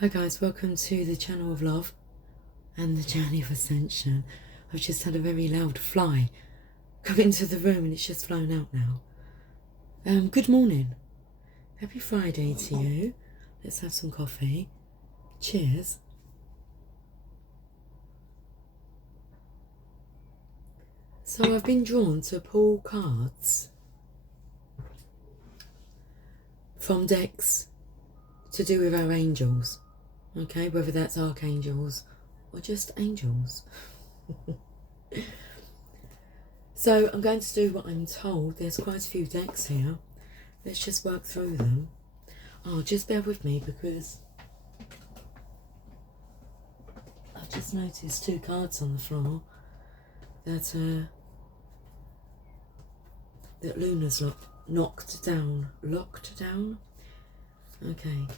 Hi guys, welcome to the channel of love and the journey of ascension. I've just had a very loud fly come into the room and it's just flown out now. Good morning. Happy Friday to you. Let's have some coffee. Cheers. So I've been drawn to pull cards from decks to do with our angels. Okay, whether that's archangels or just angels. So I'm going to do what I'm told. There's quite a few decks here. Let's just work through them. Oh, just bear with me because I've just noticed two cards on the floor that Luna's locked down. Locked down? Okay,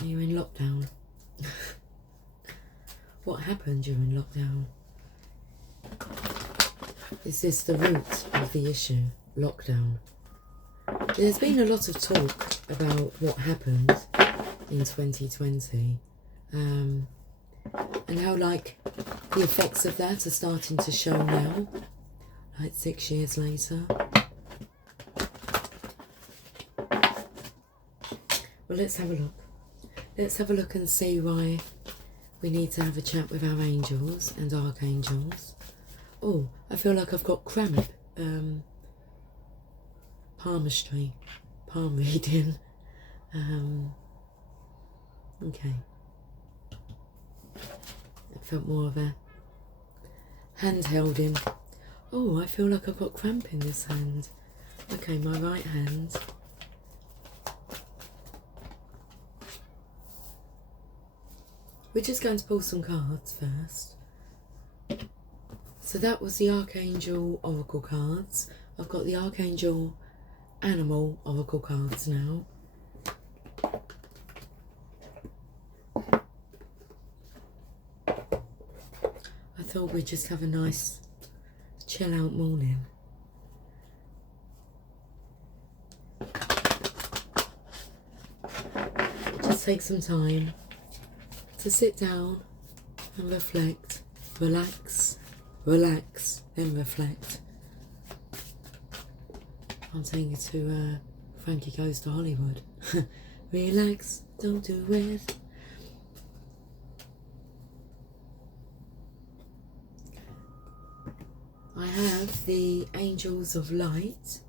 are you in lockdown? What happened during lockdown? Is this the root of the issue? Lockdown. There's been a lot of talk about what happened in 2020 and how like the effects of that are starting to show now, like 6 years later. Well, let's have a look. Let's have a look and see why we need to have a chat with our angels and archangels. Oh, I feel like I've got cramp. Palmistry. Palm reading. Okay. I felt more of a hand held in. Oh, I feel like I've got cramp in this hand. Okay, my right hand. We're just going to pull some cards first. So that was the Archangel Oracle cards. I've got the Archangel Animal Oracle cards now. I thought we'd just have a nice chill out morning. Just take some time to sit down and reflect, relax, then reflect. I'm taking you to Frankie Goes to Hollywood. Relax, don't do it. I have the Angels of Light.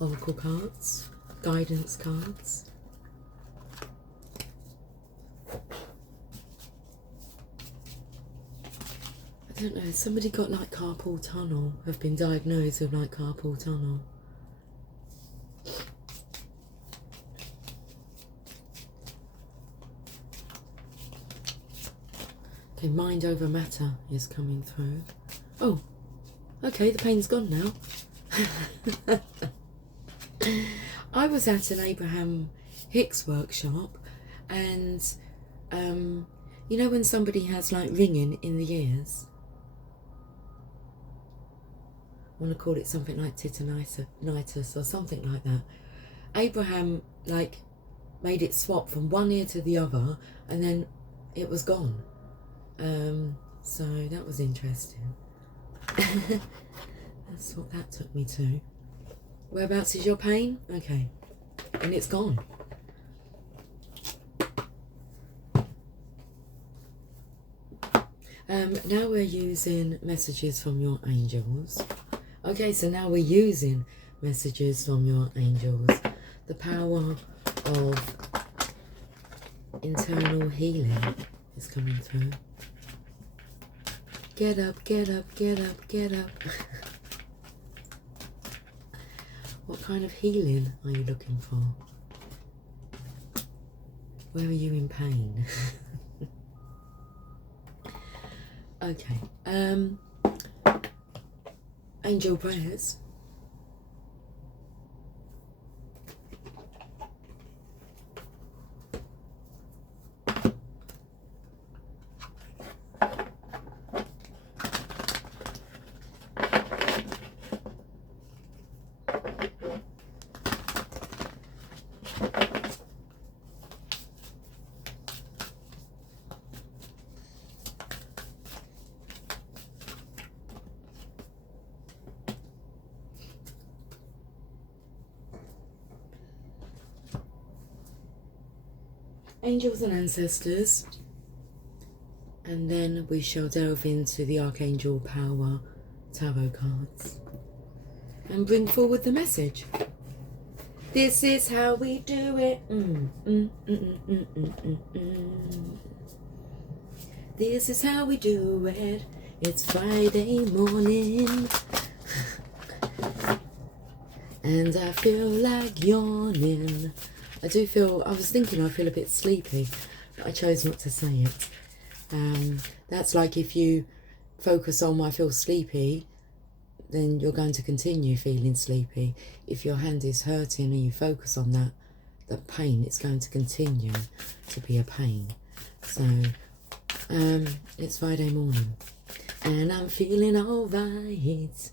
Oracle cards, guidance cards. I don't know, somebody got like carpal tunnel, have been diagnosed with like carpal tunnel. Okay, mind over matter is coming through. Oh, okay, the pain's gone now. I was at an Abraham Hicks workshop and you know when somebody has like ringing in the ears? I want to call it something like titanitis or something like that. Abraham like made it swap from one ear to the other and then it was gone. So that was interesting. That's what that took me to. Whereabouts is your pain? Okay. And it's gone. Now we're using messages from your angels. Okay, so now we're using messages from your angels. The power of internal healing is coming through. Get up, get up, get up, get up. What kind of healing are you looking for? Where are you in pain? Okay. Angel prayers. angels and ancestors, and then we shall delve into the Archangel Power tarot cards and bring forward the message. This is how we do it. This is how we do it. It's Friday morning and I feel like yawning. I was thinking I feel a bit sleepy, but I chose not to say it. That's like if you focus on I feel sleepy, then you're going to continue feeling sleepy. If your hand is hurting and you focus on that pain, it's going to continue to be a pain. So, it's Friday morning and I'm feeling alright.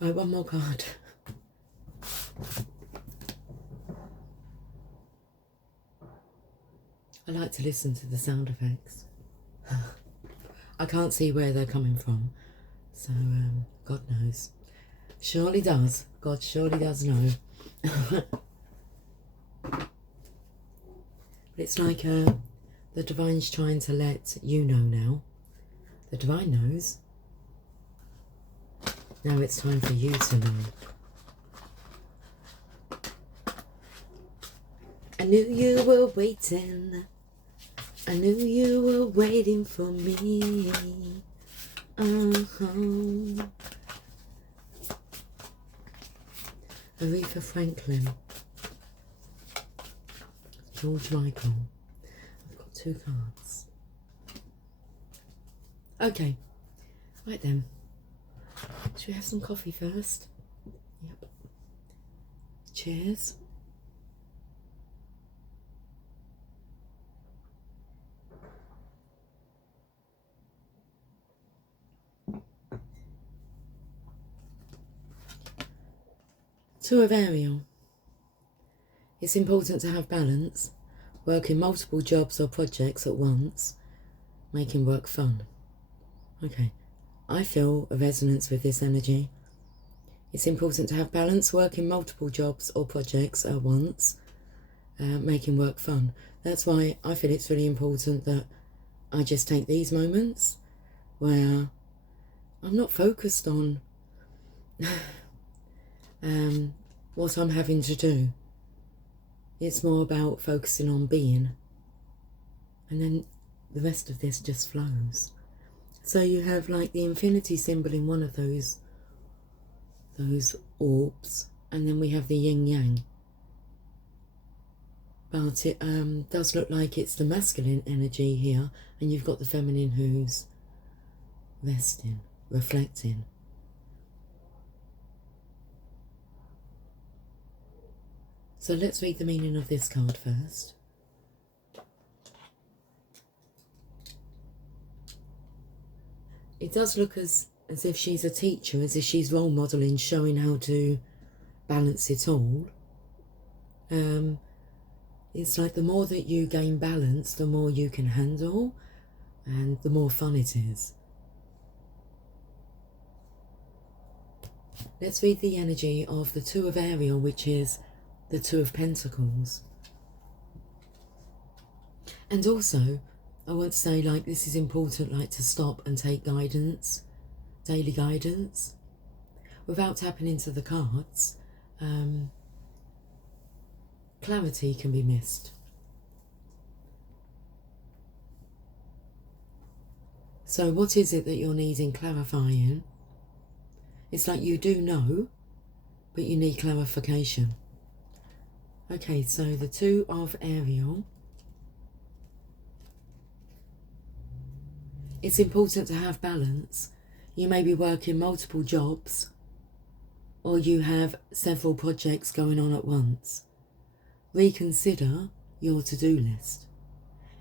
Right, one more card. I like to listen to the sound effects. I can't see where they're coming from, so God knows. Surely does. God surely does know. But it's like the Divine's trying to let you know now. The Divine knows. Now it's time for you to know. I knew you were waiting. I knew you were waiting for me. Aretha Franklin. George Michael. I've got 2 cards. Okay. Right then. Should we have some coffee first? Yep. Cheers. Two of Ariel. It's important to have balance, working multiple jobs or projects at once, making work fun. Okay, I feel a resonance with this energy. It's important to have balance, working multiple jobs or projects at once, making work fun. That's why I feel it's really important that I just take these moments where I'm not focused on what I'm having to do. It's more about focusing on being, and then the rest of this just flows. So you have like the infinity symbol in one of those orbs, and then we have the yin yang. But it does look like it's the masculine energy here, and you've got the feminine who's resting, reflecting. So let's read the meaning of this card first. It does look as if she's a teacher, as if she's role modelling, showing how to balance it all. It's like the more that you gain balance, the more you can handle, and the more fun it is. Let's read the energy of the Two of Ariel, which is the Two of Pentacles. And also, I want to say, like, this is important, like, to stop and take guidance, daily guidance, without tapping into the cards. Clarity can be missed. So what is it that you're needing clarifying? It's like you do know, but you need clarification. Okay, so the Two of Ariel. It's important to have balance. You may be working multiple jobs, or you have several projects going on at once. Reconsider your to-do list.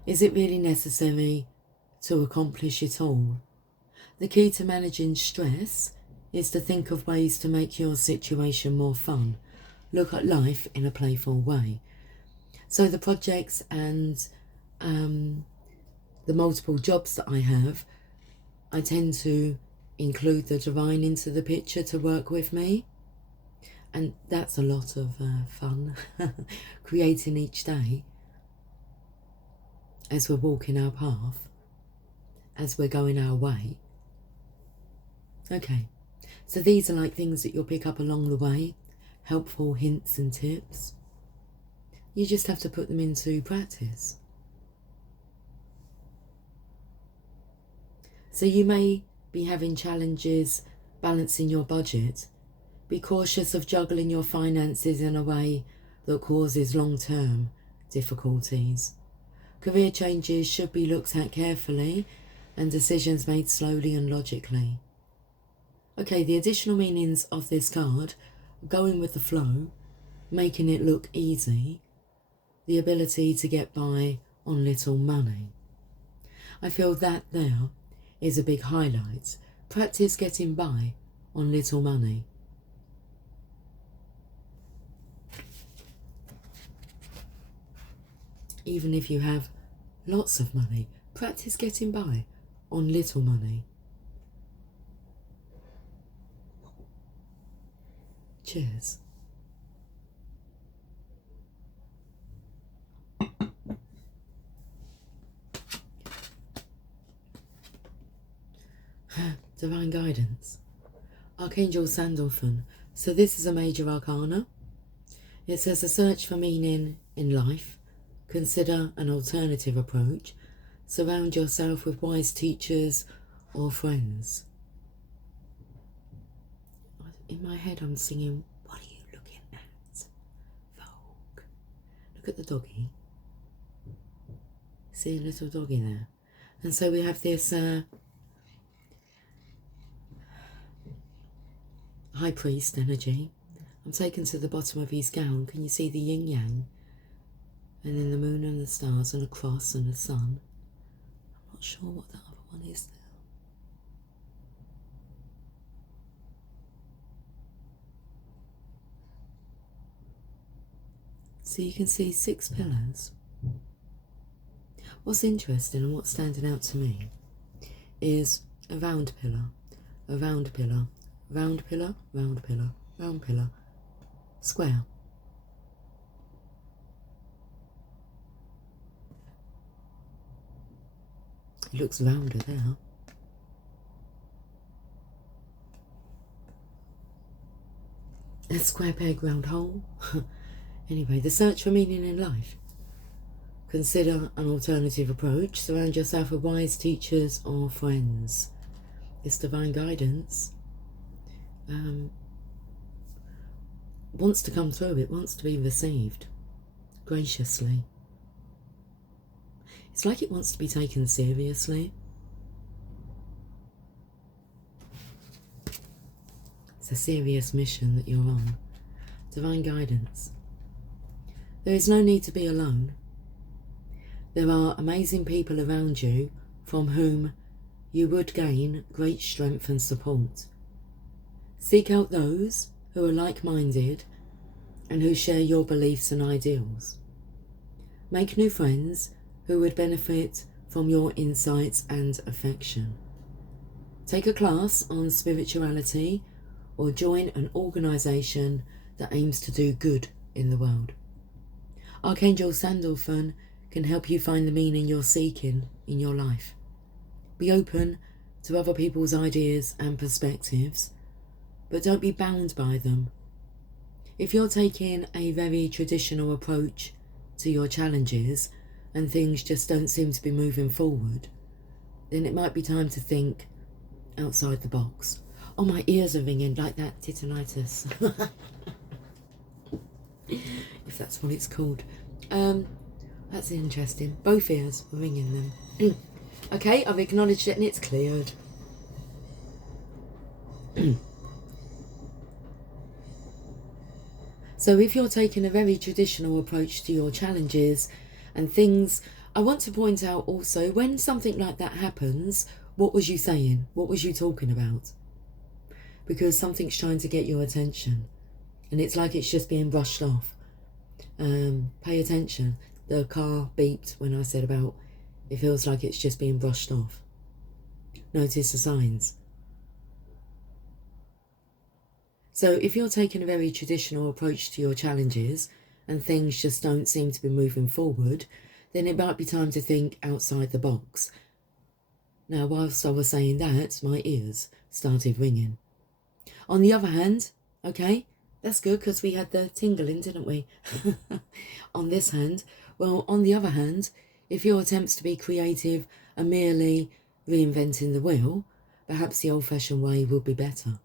Is it really necessary to accomplish it all? The key to managing stress is to think of ways to make your situation more fun. Look at life in a playful way. So the projects and the multiple jobs that I have, I tend to include the Divine into the picture to work with me. And that's a lot of fun, creating each day as we're walking our path, as we're going our way. Okay, so these are like things that you'll pick up along the way, helpful hints and tips. You just have to put them into practice. So you may be having challenges balancing your budget. Be cautious of juggling your finances in a way that causes long-term difficulties. Career changes should be looked at carefully and decisions made slowly and logically. Okay, the additional meanings of this card: going with the flow, making it look easy, the ability to get by on little money. I feel that there is a big highlight. Practice getting by on little money. Even if you have lots of money, practice getting by on little money. Cheers. Divine Guidance. Archangel Sandalphon. So this is a major arcana. It says a search for meaning in life. Consider an alternative approach. Surround yourself with wise teachers or friends. In my head I'm singing, what are you looking at? Vogue. Look at the doggy. See a little doggy there? And so we have this High Priest energy. I'm taken to the bottom of his gown. Can you see the yin yang? And then the moon and the stars and a cross and a sun. I'm not sure what that other one is there. So you can see 6 pillars. What's interesting and what's standing out to me is a round pillar, a round pillar, round pillar, round pillar, round pillar, square. It looks rounder there. A square peg, round hole. Anyway, the search for meaning in life. Consider an alternative approach. Surround yourself with wise teachers or friends. This divine guidance wants to come through. It wants to be received graciously. It's like it wants to be taken seriously. It's a serious mission that you're on. Divine guidance. There is no need to be alone. There are amazing people around you from whom you would gain great strength and support. Seek out those who are like-minded and who share your beliefs and ideals. Make new friends who would benefit from your insights and affection. Take a class on spirituality or join an organisation that aims to do good in the world. Archangel Sandalphon can help you find the meaning you're seeking in your life. Be open to other people's ideas and perspectives, but don't be bound by them. If you're taking a very traditional approach to your challenges and things just don't seem to be moving forward, then it might be time to think outside the box. Oh, my ears are ringing like that titanitis. If that's what it's called. That's interesting. Both ears are ringing them. Okay, I've acknowledged it and it's cleared. So if you're taking a very traditional approach to your challenges and things, I want to point out also, when something like that happens, what was you saying? What was you talking about? Because something's trying to get your attention and it's like it's just being brushed off. Pay attention. The car beeped when I said about it feels like it's just being brushed off. Notice the signs. So if you're taking a very traditional approach to your challenges and things just don't seem to be moving forward, then it might be time to think outside the box. Now, whilst I was saying that, my ears started ringing. On the other hand, okay, that's good because we had the tingling, didn't we? On this hand, well, on the other hand, if your attempts to be creative are merely reinventing the wheel, perhaps the old-fashioned way will be better.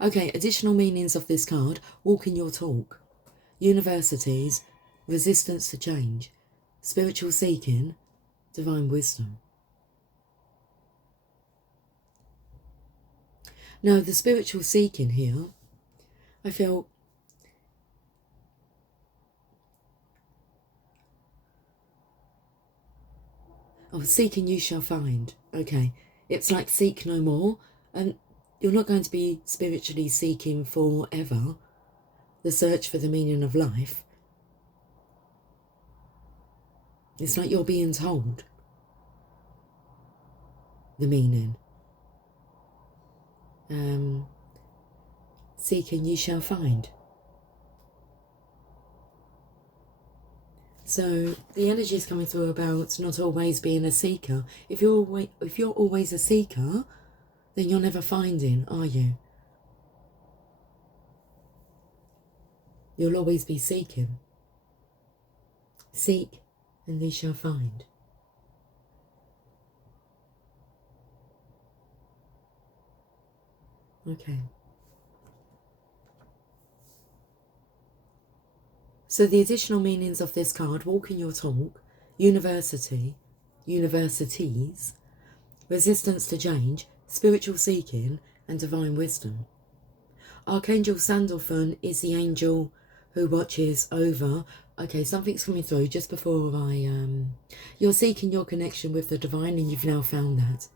Okay, additional meanings of this card: walking your talk, universities, resistance to change, spiritual seeking, divine wisdom. Now, the spiritual seeking here, I feel seeking you shall find. Okay, it's like seek no more, and you're not going to be spiritually seeking forever, the search for the meaning of life. It's like you're being told the meaning. Seek and you shall find. So the energy is coming through about not always being a seeker. If you're always a seeker, then you're never finding, are you? You'll always be seeking. Seek and thee shall find. Okay. So the additional meanings of this card: walking your talk, university, universities, resistance to change, spiritual seeking, and divine wisdom. Archangel Sandalphon is the angel who watches over. Okay, something's coming through just before you're seeking your connection with the divine, and you've now found that.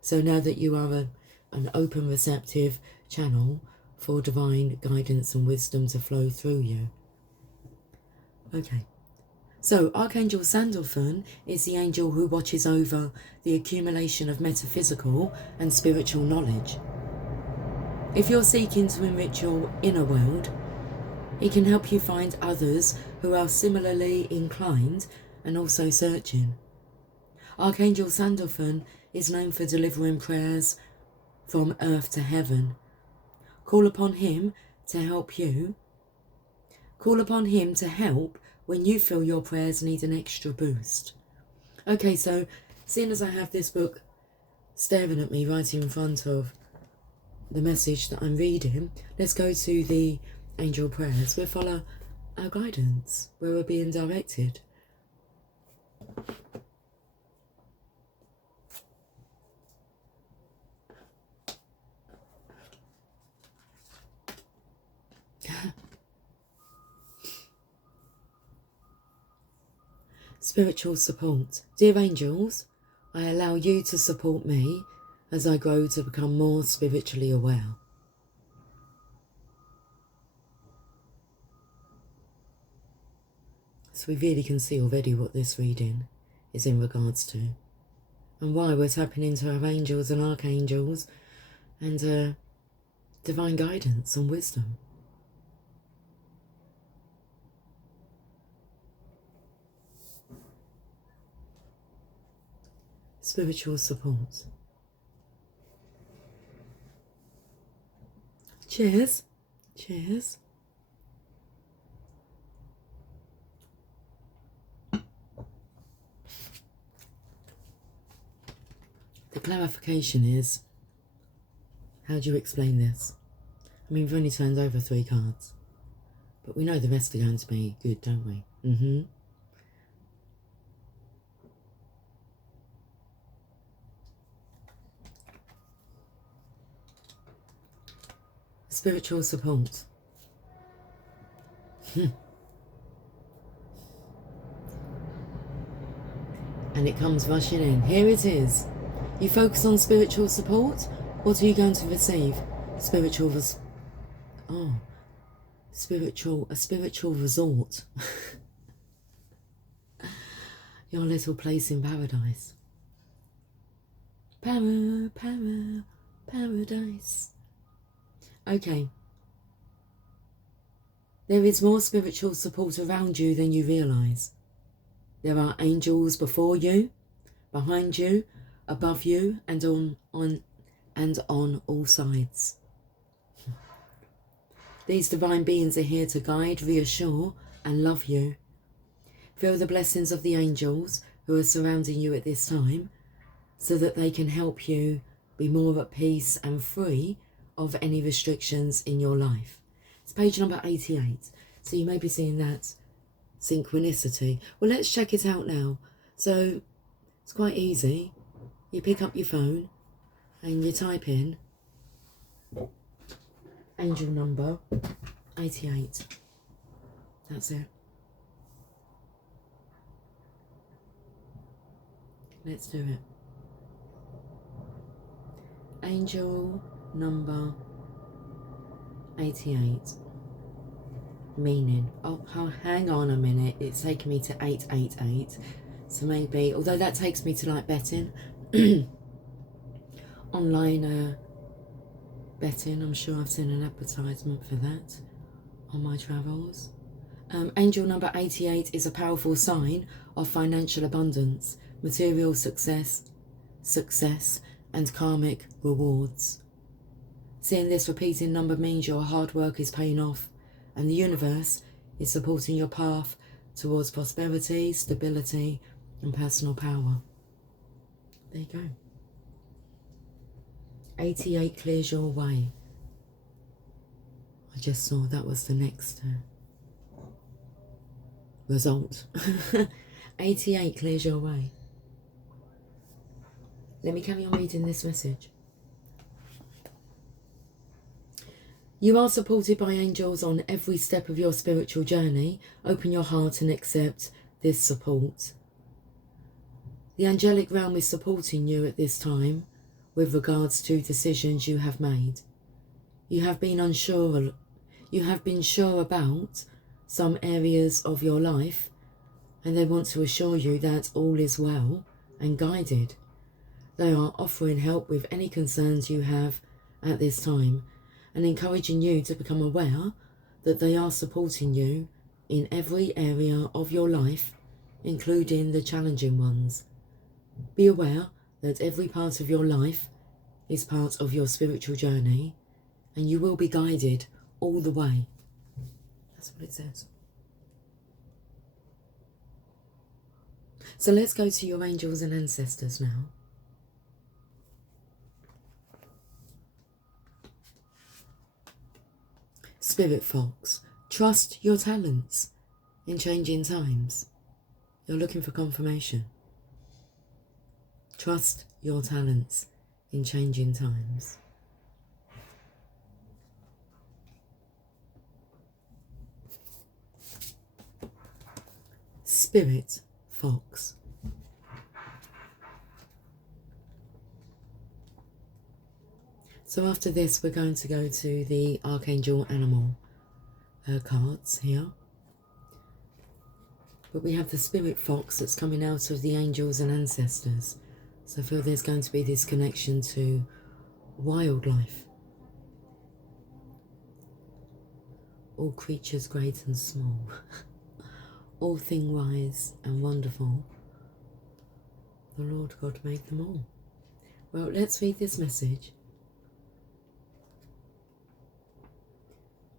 So now that you are an open, receptive channel for divine guidance and wisdom to flow through you. Okay, so Archangel Sandalphon is the angel who watches over the accumulation of metaphysical and spiritual knowledge. If you're seeking to enrich your inner world, it can help you find others who are similarly inclined and also searching. Archangel Sandalphon is known for delivering prayers from earth to heaven. Call upon him to help you. Call upon him to help when you feel your prayers need an extra boost. Okay, so seeing as I have this book staring at me right in front of the message that I'm reading, let's go to the angel prayers. We'll follow our guidance, where we're being directed. Spiritual support. Dear angels, I allow you to support me as I grow to become more spiritually aware. So we really can see already what this reading is in regards to, and why we're tapping into our angels and archangels and divine guidance and wisdom. Spiritual support. Cheers. Cheers. The clarification is, how do you explain this? I mean, we've only turned over 3 cards, but we know the rest are going to be good, don't we? Spiritual support. And it comes rushing in. Here it is. You focus on spiritual support. What are you going to receive? A spiritual resort. Your little place in paradise. Paradise. Okay. There is more spiritual support around you than you realise. There are angels before you, behind you, above you, and on all sides. These divine beings are here to guide, reassure, and love you. Feel the blessings of the angels who are surrounding you at this time, so that they can help you be more at peace and free of any restrictions in your life. It's page number 88. So you may be seeing that synchronicity. Well, let's check it out now. So it's quite easy. You pick up your phone and you type in angel number 88. That's it. Let's do it. Angel number 88. Meaning. Oh, hang on a minute. It's taking me to 888. So maybe, although that takes me to like betting. Online betting. I'm sure I've seen an advertisement for that on my travels. Angel number 88 is a powerful sign of financial abundance, material success, and karmic rewards. Seeing this repeating number means your hard work is paying off, and the universe is supporting your path towards prosperity, stability, and personal power. There you go. 88 clears your way. I just saw that was the next result. 88 clears your way. Let me carry on reading this message. You are supported by angels on every step of your spiritual journey. Open your heart and accept this support. The angelic realm is supporting you at this time with regards to decisions you have made. You have been sure about some areas of your life, and they want to assure you that all is well and guided. They are offering help with any concerns you have at this time, and encouraging you to become aware that they are supporting you in every area of your life, including the challenging ones. Be aware that every part of your life is part of your spiritual journey, and you will be guided all the way. That's what it says. So let's go to your angels and ancestors now. Spirit Fox, trust your talents in changing times. You're looking for confirmation. Trust your talents in changing times. Spirit Fox. So after this, we're going to go to the Archangel Animal cards here. But we have the Spirit Fox that's coming out of the angels and ancestors. So I feel there's going to be this connection to wildlife. All creatures great and small. All thing wise and wonderful. The Lord God made them all. Well, let's read this message.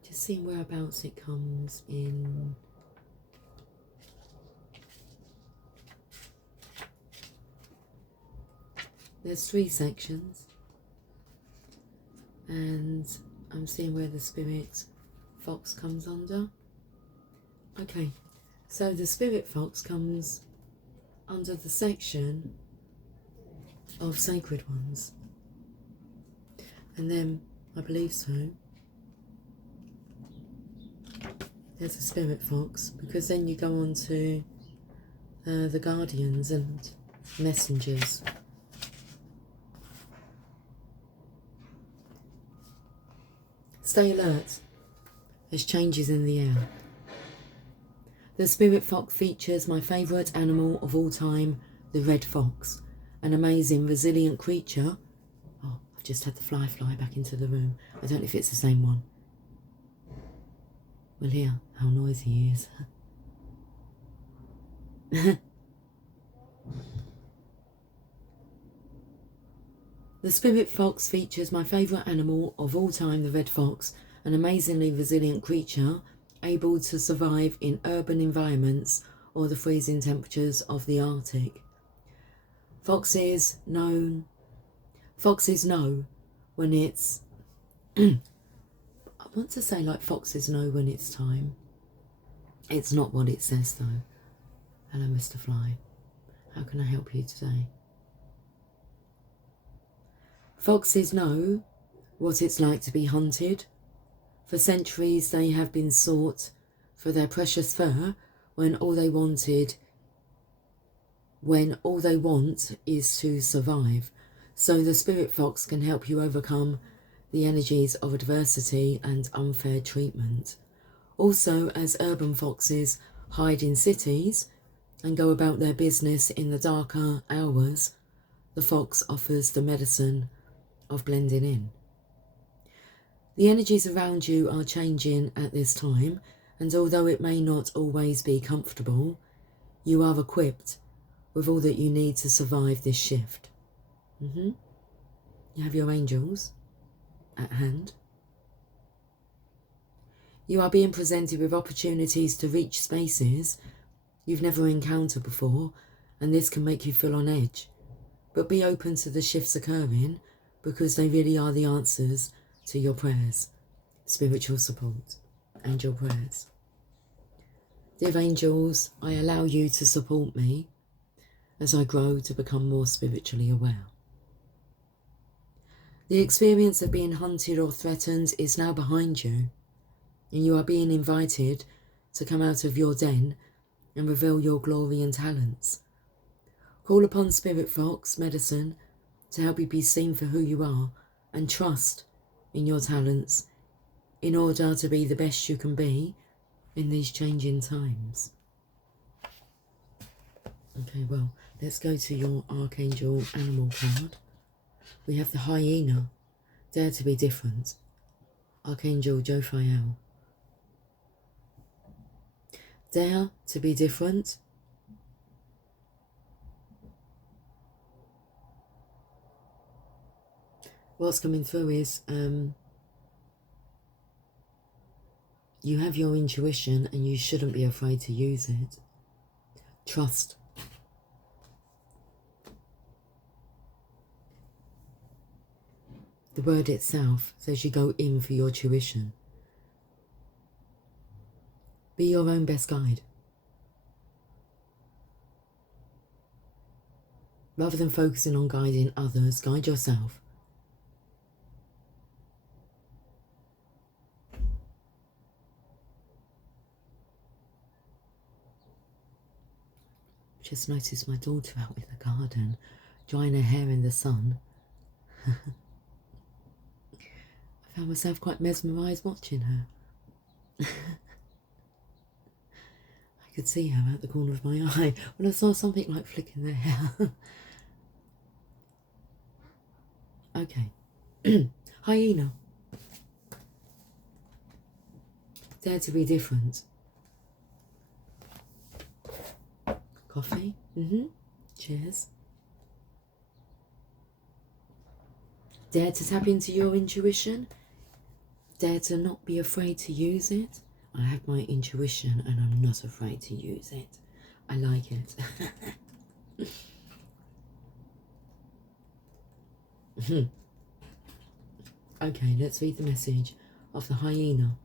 Just seeing whereabouts it comes in. There's 3 sections, and I'm seeing where the Spirit Fox comes under. Okay, so the Spirit Fox comes under the section of Sacred Ones, and then I believe so. There's a Spirit Fox, because then you go on to the Guardians and Messengers. Stay alert. There's changes in the air. The Spirit Fox features my favourite animal of all time, the red fox, an amazing, resilient creature. Oh, I I've just had the fly back into the room. I don't know if it's the same one. Well, hear how noisy he is. The spirit fox features my favourite animal of all time, the red fox, an amazingly resilient creature able to survive in urban environments or the freezing temperatures of the Arctic. Foxes know when it's I want to say like foxes know when it's time. It's not what it says though. Hello, Mr. Fly. How can I help you today? Foxes know what it's like to be hunted. For centuries they have been sought for their precious fur when all they want is to survive. So the spirit fox can help you overcome the energies of adversity and unfair treatment. Also, as urban foxes hide in cities and go about their business in the darker hours, the fox offers the medicine of blending in. The energies around you are changing at this time, and although it may not always be comfortable, you are equipped with all that you need to survive this shift. You have your angels at hand. You are being presented with opportunities to reach spaces you've never encountered before, and this can make you feel on edge. But be open to the shifts occurring, because they really are the answers to your prayers. Spiritual support, angel prayers. Dear angels, I allow you to support me as I grow to become more spiritually aware. The experience of being hunted or threatened is now behind you, and you are being invited to come out of your den and reveal your glory and talents. Call upon Spirit Fox Medicine to help you be seen for who you are and trust in your talents in order to be the best you can be in these changing times. Okay, well, let's go to your Archangel Animal card. We have the hyena. Dare to be different. Archangel Jophiel. Dare to be different. What's coming through is you have your intuition and you shouldn't be afraid to use it. Trust. The word itself says you go in for your tuition. Be your own best guide. Rather than focusing on guiding others, guide yourself. Just noticed my daughter out in the garden, drying her hair in the sun. I found myself quite mesmerised watching her. I could see her out the corner of my eye when I saw something like flicking their hair. Okay. Hyena. Dare to be different. Coffee? Cheers. Dare to tap into your intuition. Dare to not be afraid to use it. I have my intuition and I'm not afraid to use it. I like it. Okay, let's read the message of the hyena.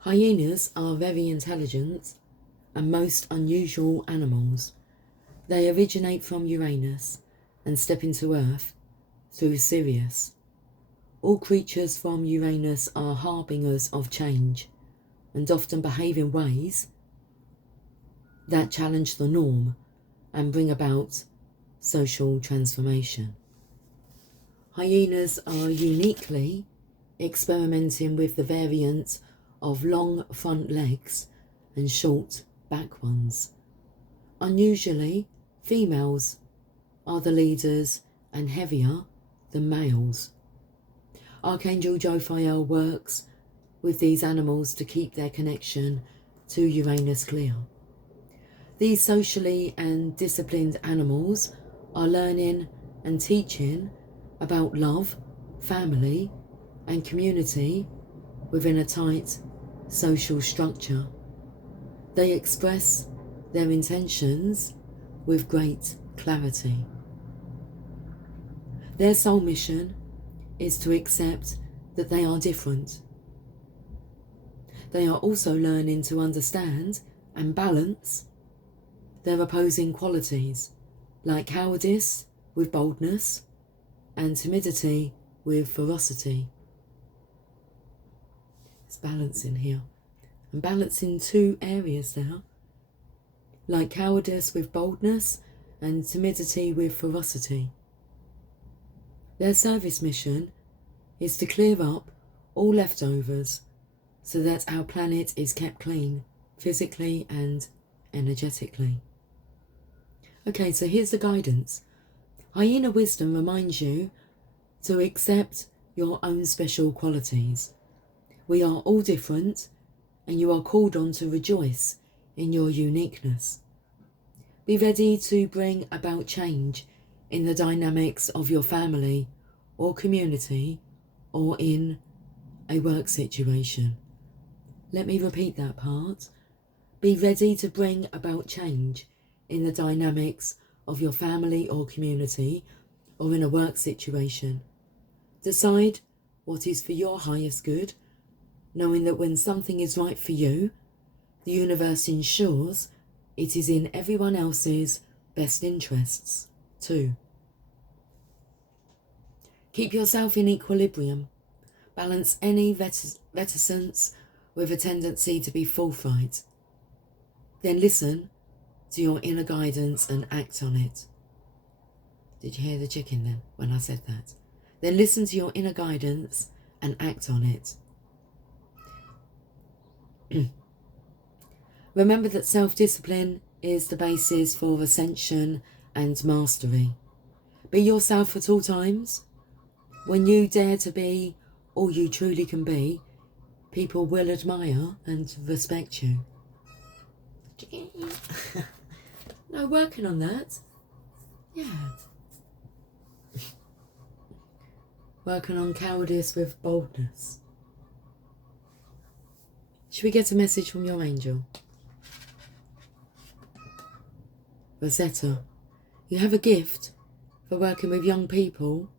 Hyenas are very intelligent and most unusual animals. They originate from Uranus and step into Earth through Sirius. All creatures from Uranus are harbingers of change and often behave in ways that challenge the norm and bring about social transformation. Hyenas are uniquely experimenting with the variant of long front legs and short back ones. Unusually, females are the leaders and heavier than males. Archangel Jophiel works with these animals to keep their connection to Uranus clear. These socially and disciplined animals are learning and teaching about love, family, and community within a tight social structure. They express their intentions with great clarity. Their sole mission is to accept that they are different. They are also learning to understand and balance their opposing qualities, like cowardice with boldness and timidity with ferocity. It's balancing here. I'm balancing two areas there, like cowardice with boldness and timidity with ferocity. Their service mission is to clear up all leftovers so that our planet is kept clean, physically and energetically. Okay, so here's the guidance. Hyena wisdom reminds you to accept your own special qualities. We are all different, and you are called on to rejoice in your uniqueness. Be ready to bring about change in the dynamics of your family or community or in a work situation. Let me repeat that part. Be ready to bring about change in the dynamics of your family or community or in a work situation. Decide what is for your highest good, knowing that when something is right for you, the universe ensures it is in everyone else's best interests too. Keep yourself in equilibrium. Balance any reticence with a tendency to be forthright. Then listen to your inner guidance and act on it. Did you hear the chicken then when I said that? Then listen to your inner guidance and act on it. Remember that self-discipline is the basis for ascension and mastery. Be yourself at all times. When you dare to be all you truly can be, people will admire and respect you. No, working on that. Yeah. Working on cowardice with boldness. Should we get a message from your angel? Rosetta, you have a gift for working with young people,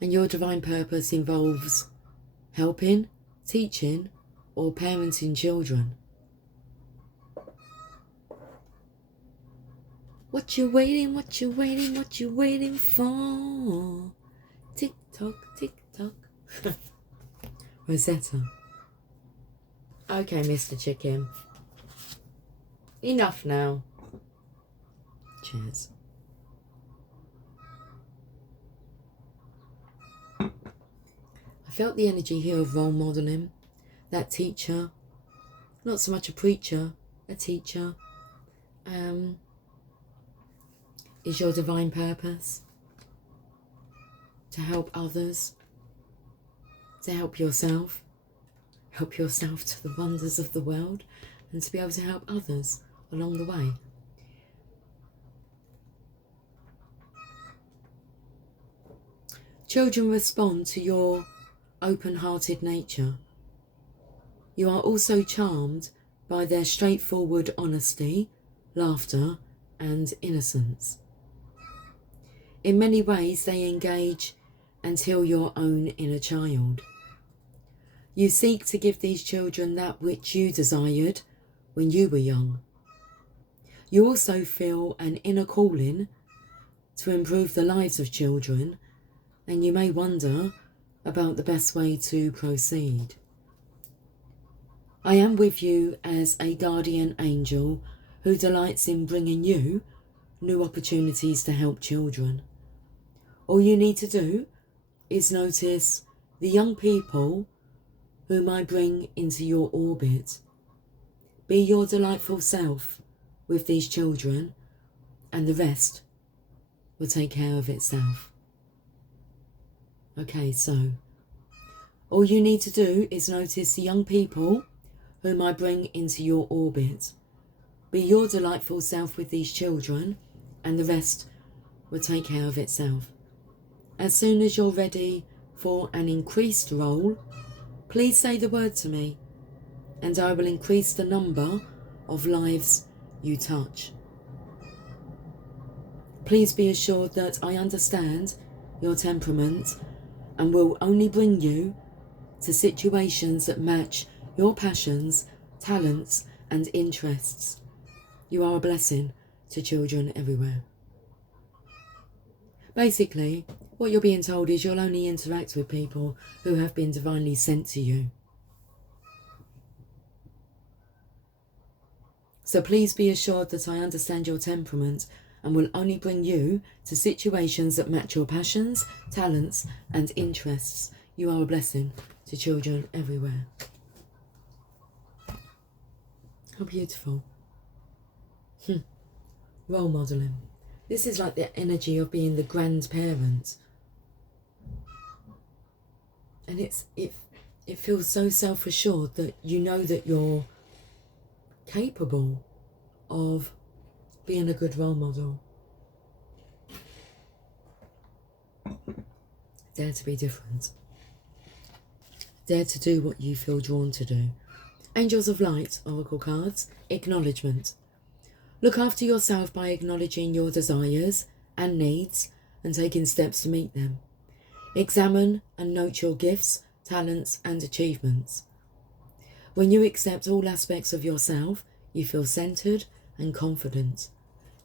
and your divine purpose involves helping, teaching, or parenting children. What you waiting, what you waiting, what you waiting for? Tick tock, tick tock. Rosetta. Okay, Mr. Chicken. Enough now. Cheers. I felt the energy here of role modelling. That teacher, not so much a preacher, a teacher, is your divine purpose. To help others, to help yourself to the wonders of the world, and to be able to help others along the way. Children respond to your open-hearted nature. You are also charmed by their straightforward honesty, laughter, and innocence. In many ways, they engage and heal your own inner child. You seek to give these children that which you desired when you were young. You also feel an inner calling to improve the lives of children, and you may wonder about the best way to proceed. I am with you as a guardian angel who delights in bringing you new opportunities to help children. All you need to do is notice the young people whom I bring into your orbit. Be your delightful self with these children, and the rest will take care of itself. Okay, so all you need to do is notice the young people whom I bring into your orbit. Be your delightful self with these children, and the rest will take care of itself. As soon as you're ready for an increased role, please say the word to me, and I will increase the number of lives you touch. Please be assured that I understand your temperament and will only bring you to situations that match your passions, talents, and interests. You are a blessing to children everywhere. Basically, what you're being told is you'll only interact with people who have been divinely sent to you. So please be assured that I understand your temperament and will only bring you to situations that match your passions, talents, and interests. You are a blessing to children everywhere. How beautiful. Role modelling. This is like the energy of being the grandparent. And it feels so self-assured that you know that you're capable of being a good role model. Dare to be different. Dare to do what you feel drawn to do. Angels of Light, Oracle cards, acknowledgement. Look after yourself by acknowledging your desires and needs and taking steps to meet them. Examine and note your gifts, talents, and achievements. When you accept all aspects of yourself, you feel centered and confident.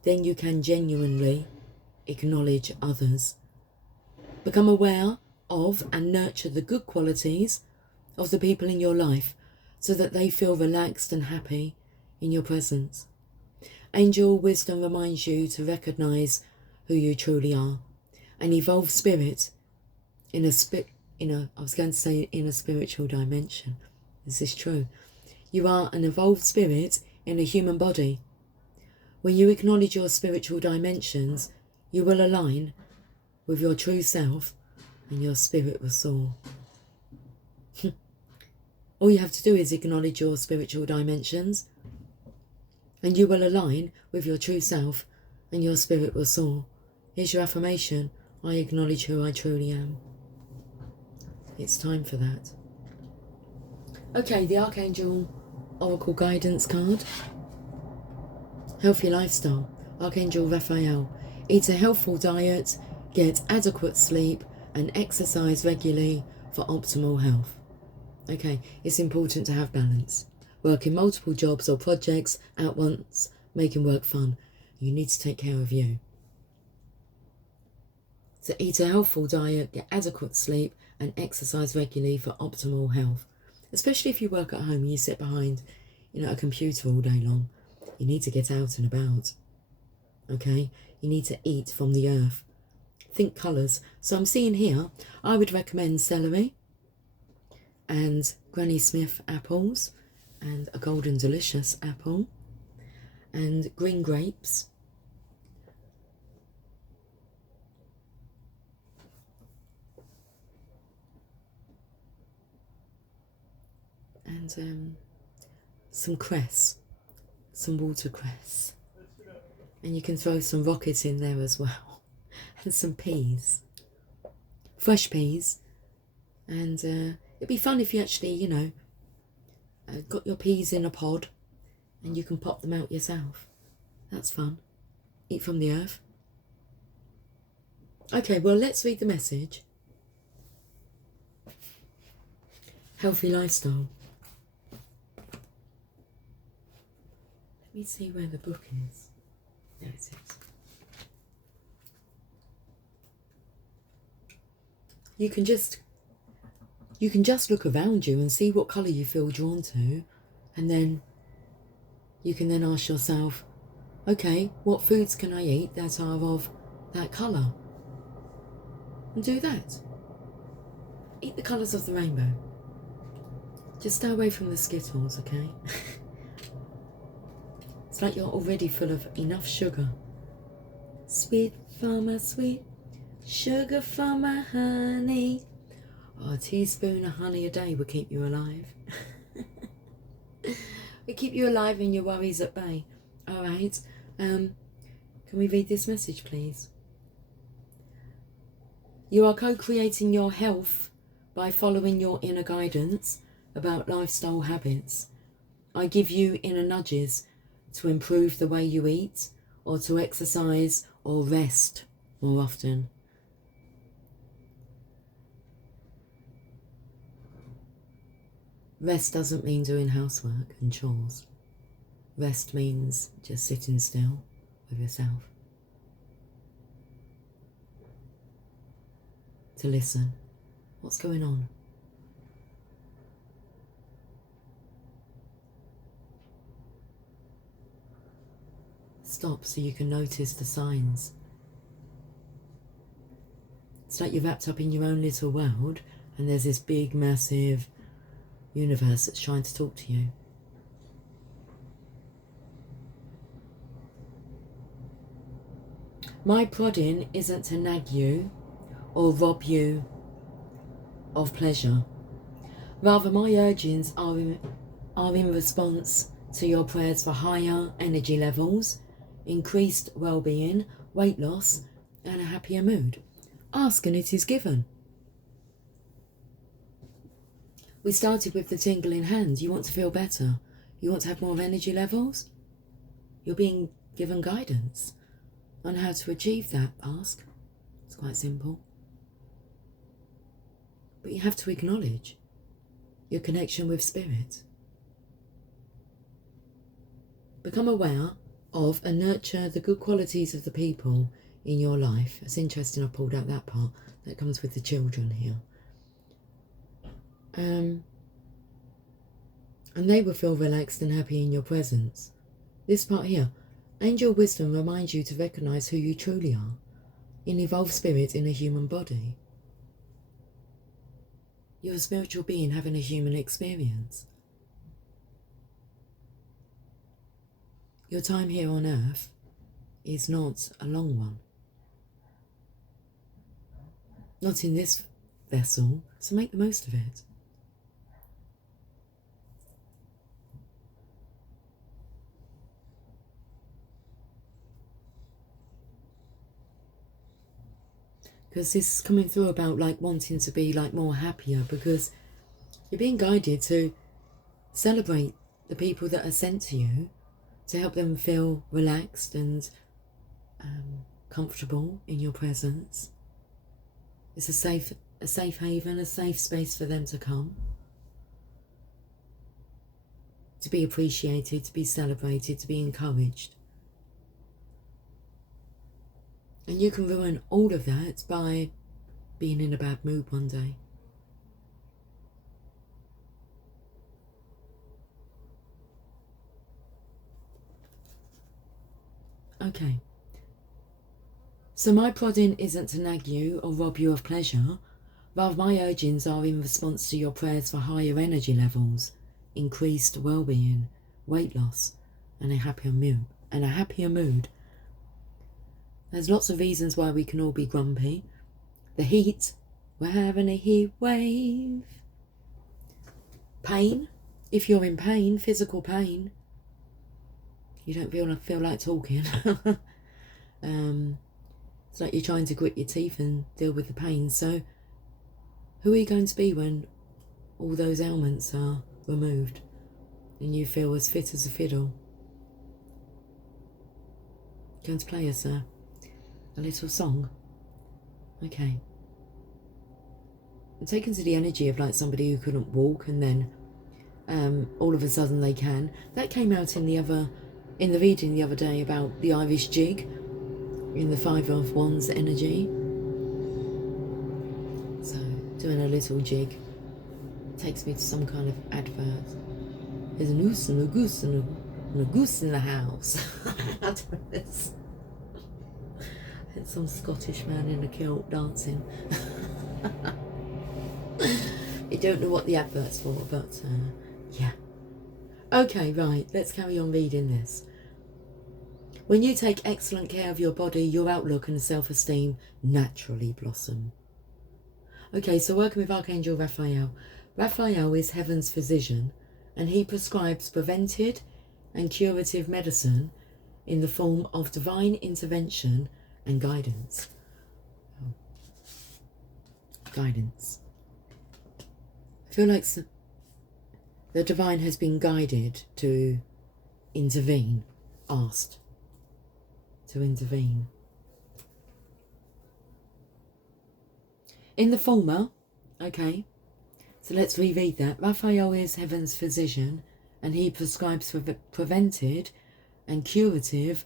Then you can genuinely acknowledge others. Become aware of and nurture the good qualities of the people in your life so that they feel relaxed and happy in your presence. Angel wisdom reminds you to recognize who you truly are. An evolved spirit in a spiritual dimension. This is true. You are an evolved spirit in a human body. When you acknowledge your spiritual dimensions, you will align with your true self and your spirit will soar. All you have to do is acknowledge your spiritual dimensions and you will align with your true self and your spirit will soar. Here's your affirmation. I acknowledge who I truly am. It's time for that. Okay, the Archangel Oracle Guidance card. Healthy lifestyle. Archangel Raphael. Eat a healthful diet, get adequate sleep and exercise regularly for optimal health. Okay, it's important to have balance. Working multiple jobs or projects at once, making work fun. You need to take care of you. So eat a healthful diet, get adequate sleep and exercise regularly for optimal health. Especially if you work at home and you sit behind, a computer all day long. You need to get out and about. Okay? You need to eat from the earth. Think colours. So I'm seeing here, I would recommend celery and Granny Smith apples and a Golden Delicious apple and green grapes and some cress, some watercress, and you can throw some rockets in there as well and some peas, fresh peas, and it'd be fun if you actually got your peas in a pod and you can pop them out yourself. That's fun. Eat from the earth. Okay, well, let's read the message. Healthy lifestyle. Let me see where the book is. There it is. You can just look around you and see what colour you feel drawn to, and then you can then ask yourself, okay, what foods can I eat that are of that colour? And do that. Eat the colours of the rainbow. Just stay away from the Skittles, okay? It's like you're already full of enough sugar. Sweet for my sweet, sugar for my honey. Oh, a teaspoon of honey a day will keep you alive. It'll keep you alive and your worries at bay. All right. Can we read this message, please? You are co-creating your health by following your inner guidance about lifestyle habits. I give you inner nudges to improve the way you eat, or to exercise or rest more often. Rest doesn't mean doing housework and chores. Rest means just sitting still with yourself. To listen. What's going on? Stop so you can notice the signs. It's like you're wrapped up in your own little world and there's this big, massive universe that's trying to talk to you. My prodding isn't to nag you or rob you of pleasure. Rather, my urgings are in response to your prayers for higher energy levels, increased well-being, weight loss, and a happier mood. Ask and it is given. We started with the tingle in hand. You want to feel better. You want to have more energy levels. You're being given guidance on how to achieve that. Ask. It's quite simple. But you have to acknowledge your connection with spirit. Become aware of and nurture the good qualities of the people in your life. It's interesting I pulled out that part. That comes with the children here. And they will feel relaxed and happy in your presence. This part here, angel wisdom reminds you to recognise who you truly are, an evolved spirit in a human body. You're a spiritual being having a human experience. Your time here on earth is not a long one. Not in this vessel, so make the most of it. Because this is coming through about like wanting to be like more happier, because you're being guided to celebrate the people that are sent to you to help them feel relaxed and comfortable in your presence. It's a safe haven, a safe space for them to come, to be appreciated, to be celebrated, to be encouraged. And you can ruin all of that by being in a bad mood one day. Okay. So my prodding isn't to nag you or rob you of pleasure. Rather, my urgings are in response to your prayers for higher energy levels, increased well-being, weight loss, and a happier mood. There's lots of reasons why we can all be grumpy. The heat, we're having a heat wave. Pain, if you're in pain, physical pain, you don't feel like talking. It's like you're trying to grit your teeth and deal with the pain. So who are you going to be when all those ailments are removed and you feel as fit as a fiddle? Going to play us a little song. Okay. I'm taken to the energy of like somebody who couldn't walk and then all of a sudden they can. That came out in the reading the other day about the Irish jig in the Five of Wands energy. So doing a little jig takes me to some kind of advert. There's a noose and a goose and a goose in the house. How do this? It's some Scottish man in a kilt dancing. I don't know what the advert's for, but yeah. Okay, right, let's carry on reading this. When you take excellent care of your body, your outlook and self-esteem naturally blossom. Okay, so working with Archangel Raphael. Raphael is heaven's physician, and he prescribes preventive and curative medicine in the form of divine intervention and guidance. Guidance. I feel like the divine has been guided to intervene, asked to intervene. In the former, okay, so let's reread that. Raphael is heaven's physician, and he prescribes preventive and curative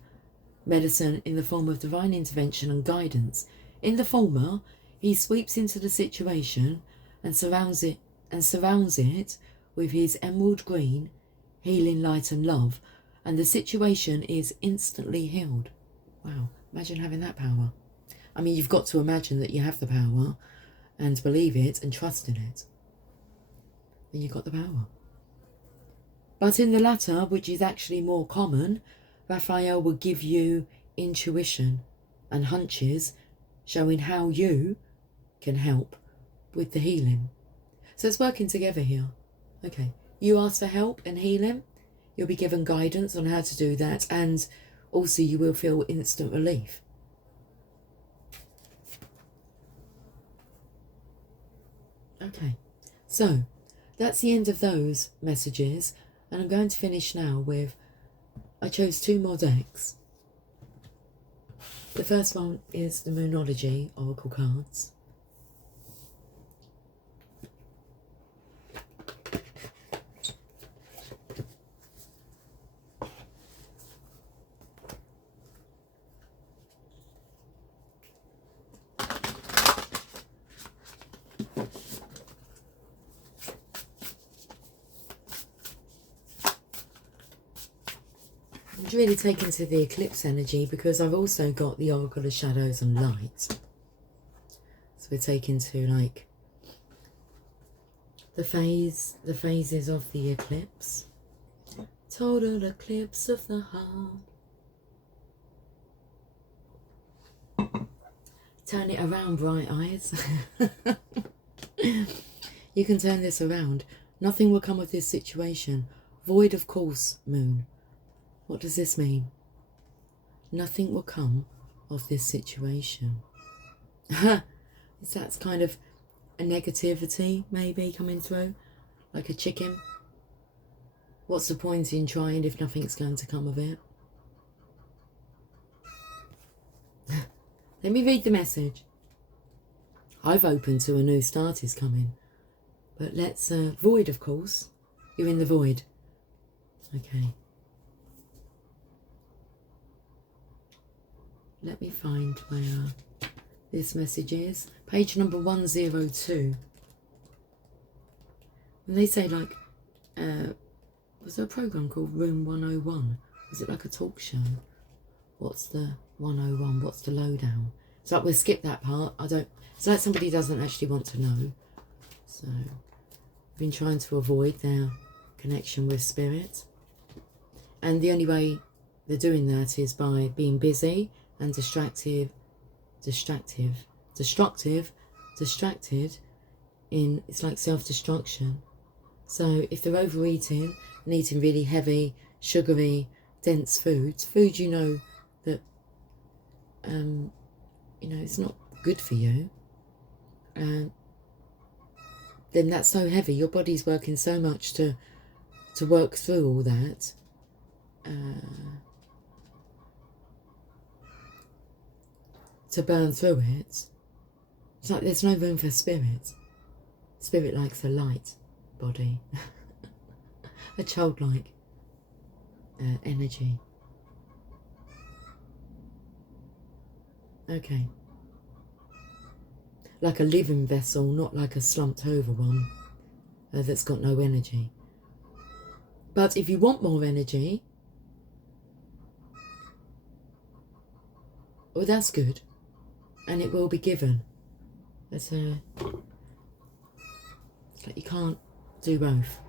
medicine in the form of divine intervention and guidance. In the former, he sweeps into the situation and surrounds it with his emerald green, healing light and love, and the situation is instantly healed. Wow, imagine having that power. I mean, you've got to imagine that you have the power and believe it and trust in it. Then you've got the power. But in the latter, which is actually more common, Raphael will give you intuition and hunches showing how you can help with the healing. So it's working together here. Okay, you ask for help and healing, you'll be given guidance on how to do that, and also you will feel instant relief. Okay, so that's the end of those messages, and I'm going to finish now with, I chose 2 more decks. The first one is the Moonology Oracle cards. I'm really taken to the eclipse energy because I've also got the Oracle of Shadows and Light. So we're taken to like the phases of the eclipse. Total eclipse of the heart. Turn it around, bright eyes. You can turn this around. Nothing will come of this situation. Void of course, Moon. What does this mean? Nothing will come of this situation. That's kind of a negativity maybe coming through, like a chicken. What's the point in trying if nothing's going to come of it? Let me read the message. I've opened to a new start is coming. But let's, void of course. You're in the void. Okay. Let me find where this message is. Page number 102. And they say like, was there a programme called Room 101? Was it like a talk show? What's the 101? What's the lowdown? So like, we'll skip that part. It's like somebody doesn't actually want to know. So I've been trying to avoid their connection with spirit. And the only way they're doing that is by being busy and distracted in, it's like self-destruction. So if they're overeating and eating really heavy, sugary, dense foods, food you know that, it's not good for you, then that's so heavy, your body's working so much to work through all that, to burn through it. It's like there's no room for spirit. Spirit likes a light body, a childlike energy. Okay. Like a living vessel, not like a slumped over one that's got no energy. But if you want more energy, well, that's good. And it will be given. It's like you can't do both.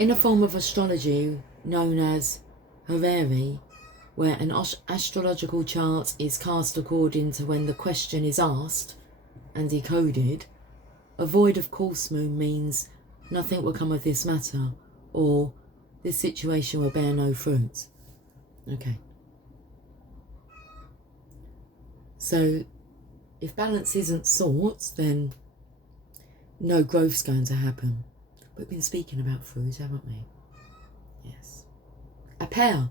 In a form of astrology known as horary, where an astrological chart is cast according to when the question is asked and decoded, a void of course moon means nothing will come of this matter, or this situation will bear no fruit. Okay. So if balance isn't sought, then no growth's going to happen. We've been speaking about fruit, haven't we? Yes. A pear.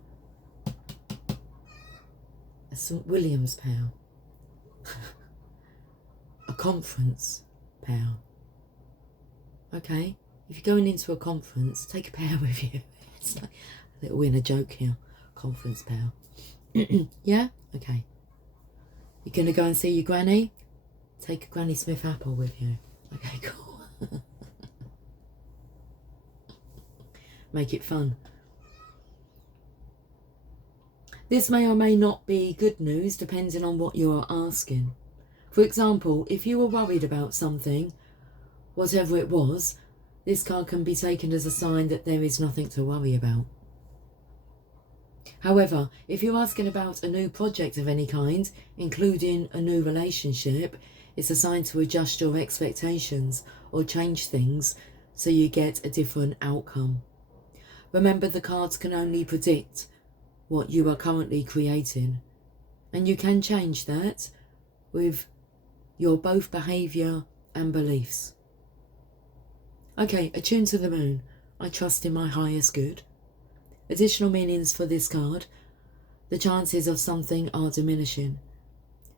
A St. William's pear. A conference pear. Okay, if you're going into a conference, take a pear with you. It's like a little inner joke here. Conference pear. Yeah? Okay. You're going to go and see your granny? Take a Granny Smith apple with you. Okay, cool. Make it fun. This may or may not be good news depending on what you are asking. For example, if you were worried about something, whatever it was, this card can be taken as a sign that there is nothing to worry about. However, if you're asking about a new project of any kind, including a new relationship, it's a sign to adjust your expectations or change things so you get a different outcome. Remember, the cards can only predict what you are currently creating, and you can change that with your both behaviour and beliefs. Okay, attune to the moon. I trust in my highest good. Additional meanings for this card. The chances of something are diminishing.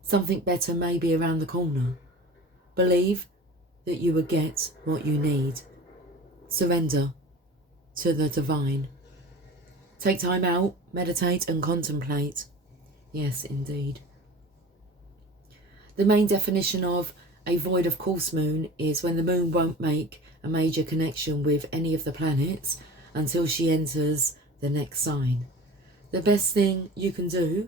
Something better may be around the corner. Believe that you will get what you need. Surrender to the divine. Take time out, meditate and contemplate. Yes, indeed. The main definition of a void of course moon is when the moon won't make a major connection with any of the planets until she enters the next sign. The best thing you can do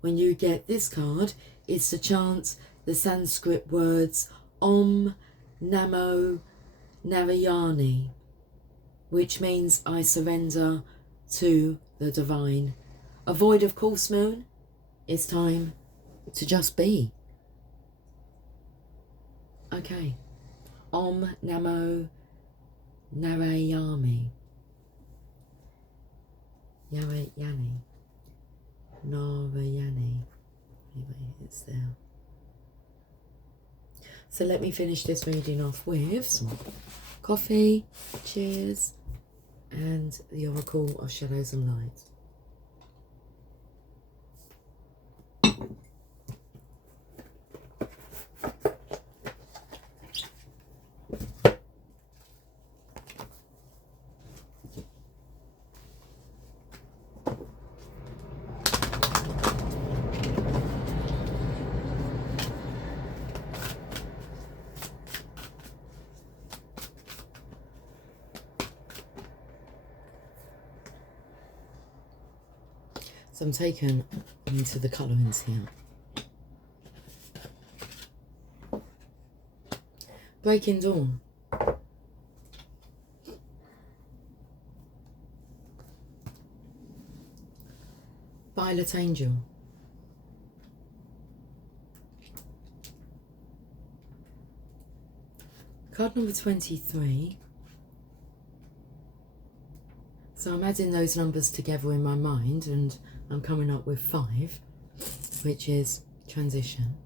when you get this card is to chant the Sanskrit words Om Namo Narayani, which means I surrender to the divine. A void of course moon, it's time to just be. Okay. Om Namo Narayami. Narayani. Narayani. Anyway, it's there. So let me finish this reading off with some coffee. Cheers. And the Oracle of Shadows and Light. So I'm taken into the colourings here. Breaking Dawn. Violet Angel. Card number 23. So I'm adding those numbers together in my mind and I'm coming up with 5, which is transition.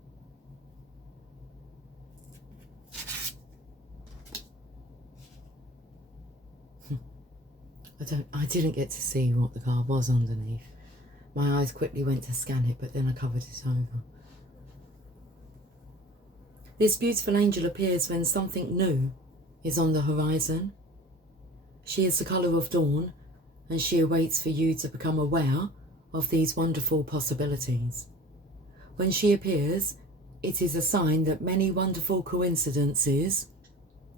I didn't get to see what the card was underneath. My eyes quickly went to scan it, but then I covered it over. This beautiful angel appears when something new is on the horizon. She is the colour of dawn, and she awaits for you to become aware of these wonderful possibilities. When she appears, it is a sign that many wonderful coincidences,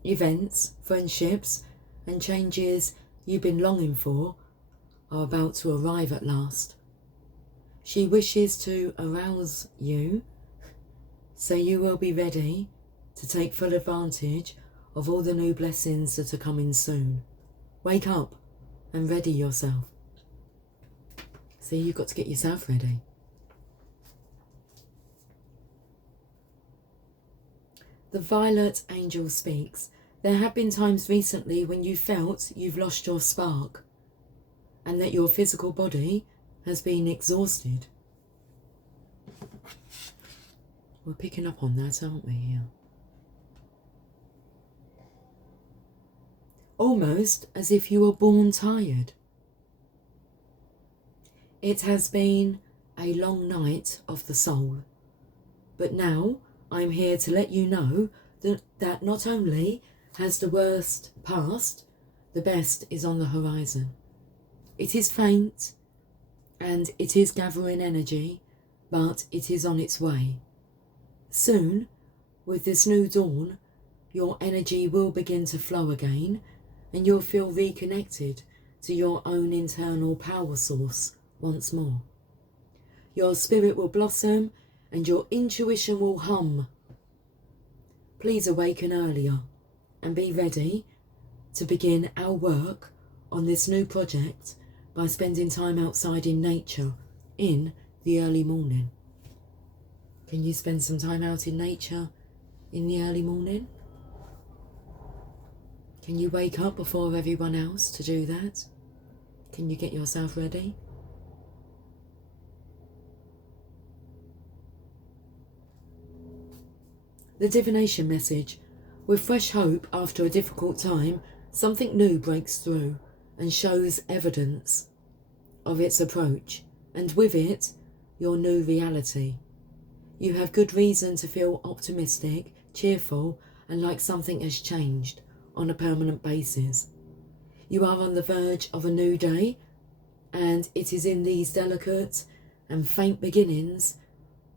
events, friendships, and changes you've been longing for are about to arrive at last. She wishes to arouse you, so you will be ready to take full advantage of all the new blessings that are coming soon. Wake up. and ready yourself. See, you've got to get yourself ready. The Violet Angel speaks. There have been times recently when you felt you've lost your spark and that your physical body has been exhausted. We're picking up on that, aren't we, here? Almost as if you were born tired. It has been a long night of the soul, but now I'm here to let you know that not only has the worst passed, the best is on the horizon. It is faint and it is gathering energy, but it is on its way. Soon, with this new dawn, your energy will begin to flow again and you'll feel reconnected to your own internal power source once more. Your spirit will blossom and your intuition will hum. Please awaken earlier and be ready to begin our work on this new project by spending time outside in nature in the early morning. Can you spend some time out in nature in the early morning? Can you wake up before everyone else to do that? Can you get yourself ready? The divination message. With fresh hope after a difficult time, something new breaks through and shows evidence of its approach, and with it, your new reality. You have good reason to feel optimistic, cheerful, and like something has changed on a permanent basis. You are on the verge of a new day, and it is in these delicate and faint beginnings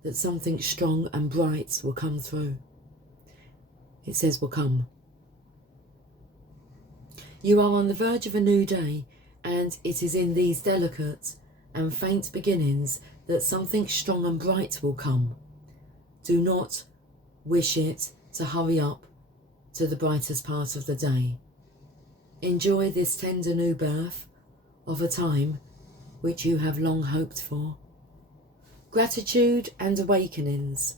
that something strong and bright will come through. It says will come. You are on the verge of a new day, and it is in these delicate and faint beginnings that something strong and bright will come. Do not wish it to hurry up to the brightest part of the day. Enjoy this tender new birth of a time which you have long hoped for. Gratitude and awakenings,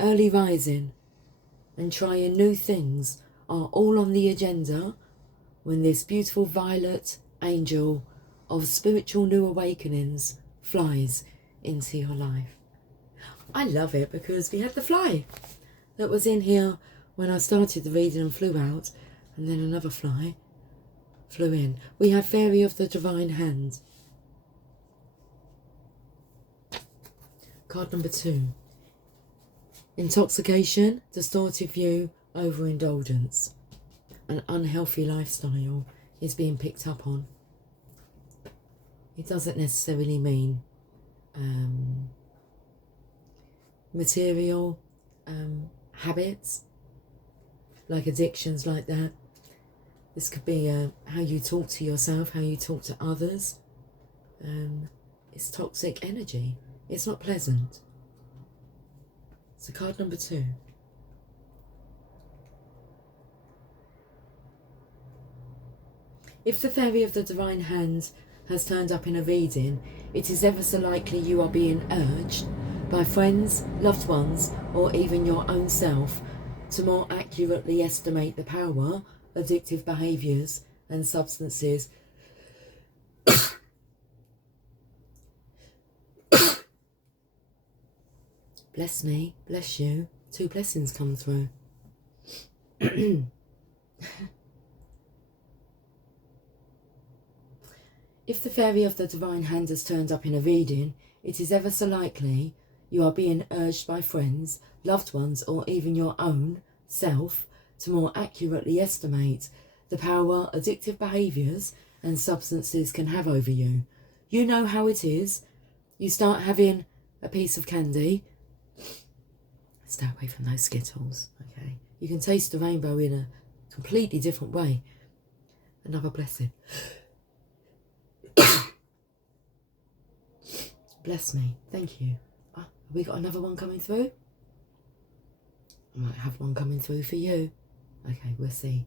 early rising, and trying new things are all on the agenda when this beautiful violet angel of spiritual new awakenings flies into your life. I love it because we had the fly that was in here when I started the reading and flew out, and then another fly flew in. We have Fairy of the Divine Hand. Card number 2. Intoxication, distorted view, overindulgence. An unhealthy lifestyle is being picked up on. It doesn't necessarily mean material habits, like addictions like that. This could be how you talk to yourself, how you talk to others. It's toxic energy. It's not pleasant. So card number 2. If the Fairy of the Divine Hand has turned up in a reading, it is ever so likely you are being urged by friends, loved ones, or even your own self to more accurately estimate the power addictive behaviours and substances bless me, bless you. 2 blessings come through. If the Fairy of the Divine Hand has turned up in a reading, it is ever so likely you are being urged by friends, loved ones, or even your own self to more accurately estimate the power addictive behaviours and substances can have over you. You know how it is. You start having a piece of candy. Stay away from those Skittles, okay? You can taste the rainbow in a completely different way. Another blessing. Bless me. Thank you. Have we got another one coming through? I might have one coming through for you. Okay, we'll see.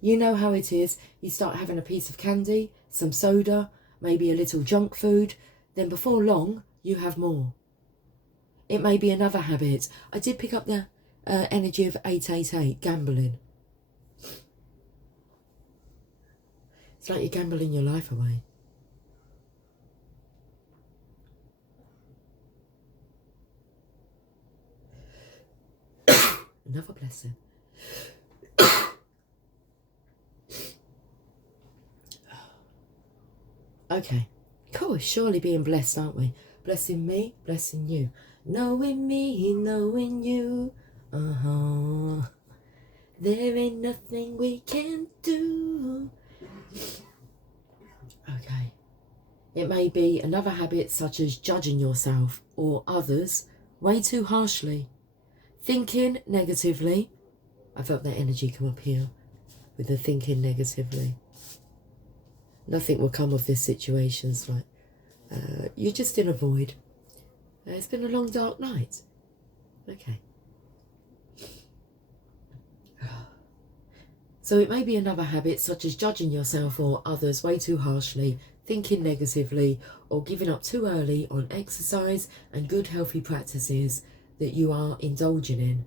You know how it is. You start having a piece of candy, some soda, maybe a little junk food. Then before long, you have more. It may be another habit. I did pick up the energy of 888, gambling. It's like you're gambling your life away. Another blessing. Okay. Cool, surely being blessed, aren't we? Blessing me, blessing you. Knowing me, knowing you. There ain't nothing we can't do. Okay. It may be another habit such as judging yourself or others way too harshly. Thinking negatively. I felt that energy come up here with the thinking negatively. Nothing will come of this situation. It's like you're just in a void. It's been a long dark night. Okay. So it may be another habit such as judging yourself or others way too harshly, thinking negatively, or giving up too early on exercise and good healthy practices that you are indulging in.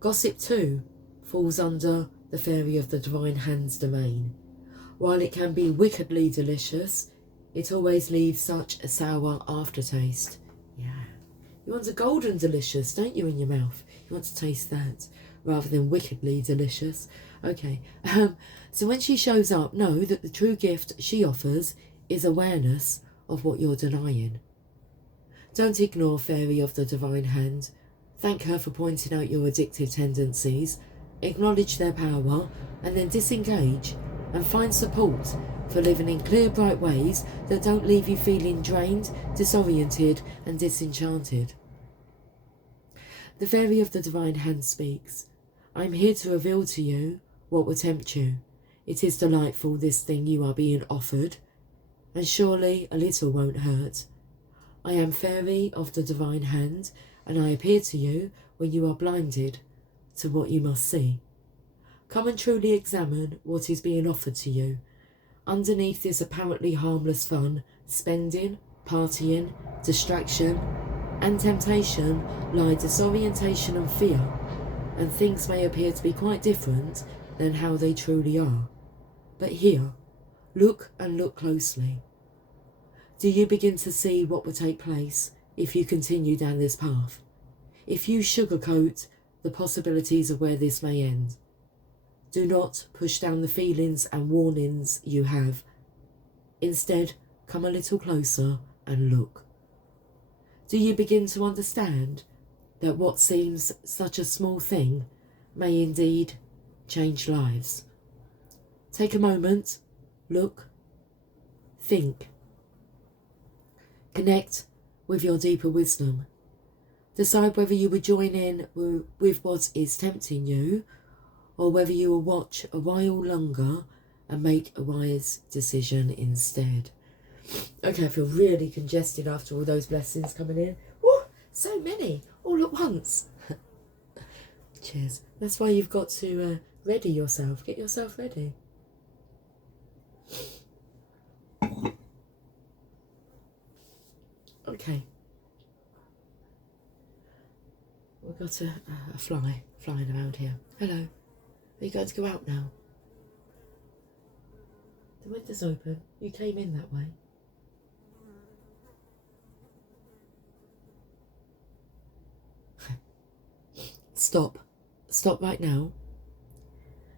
Gossip too falls under the fairy of the divine hand's domain. While it can be wickedly delicious, it always leaves such a sour aftertaste. Yeah. You want a golden delicious, don't you, in your mouth? You want to taste that rather than wickedly delicious. Okay. So when she shows up, know that the true gift she offers is awareness of what you're denying. Don't ignore fairy of the divine hand. Thank her for pointing out your addictive tendencies. Acknowledge their power and then disengage and find support for living in clear, bright ways that don't leave you feeling drained, disoriented and disenchanted. The fairy of the divine hand speaks. I'm here to reveal to you what will tempt you. It is delightful, this thing you are being offered, and surely a little won't hurt. I am fairy of the divine hand, and I appear to you when you are blinded to what you must see. Come and truly examine what is being offered to you. Underneath this apparently harmless fun, spending, partying, distraction, and temptation lie disorientation and fear, and things may appear to be quite different than how they truly are. But here, look and look closely. Do you begin to see what will take place if you continue down this path? If you sugarcoat the possibilities of where this may end? Do not push down the feelings and warnings you have. Instead, come a little closer and look. Do you begin to understand that what seems such a small thing may indeed change lives? Take a moment, look, think. Connect with your deeper wisdom. Decide whether you will join in with what is tempting you, or whether you will watch a while longer and make a wise decision instead. Okay, I feel really congested after all those blessings coming in. Woo, so many, all at once. Cheers. That's why you've got to ready yourself. Get yourself ready. Okay. We've got a fly flying around here. Hello. Are you going to go out now? The window's open. You came in that way. Stop. Stop right now.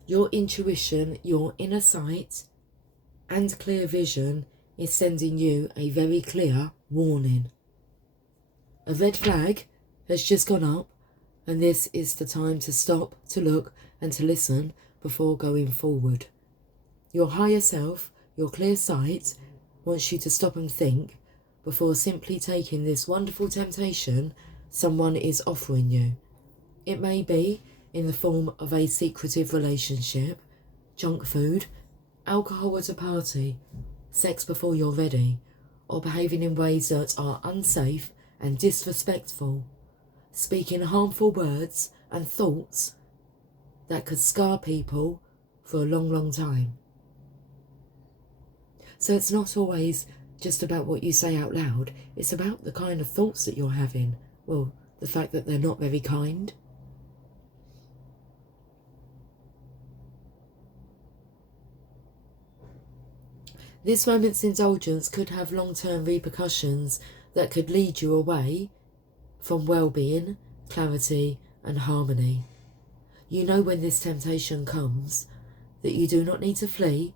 Your intuition, your inner sight and clear vision is sending you a very clear warning. A red flag has just gone up, and this is the time to stop, to look and to listen before going forward. Your higher self, your clear sight, wants you to stop and think before simply taking this wonderful temptation someone is offering you. It may be in the form of a secretive relationship, junk food, alcohol at a party, sex before you're ready, or behaving in ways that are unsafe and disrespectful, speaking harmful words and thoughts that could scar people for a long, long time. So it's not always just about what you say out loud. It's about the kind of thoughts that you're having. Well, the fact that they're not very kind. This moment's indulgence could have long-term repercussions that could lead you away from well-being, clarity and harmony. You know when this temptation comes that you do not need to flee,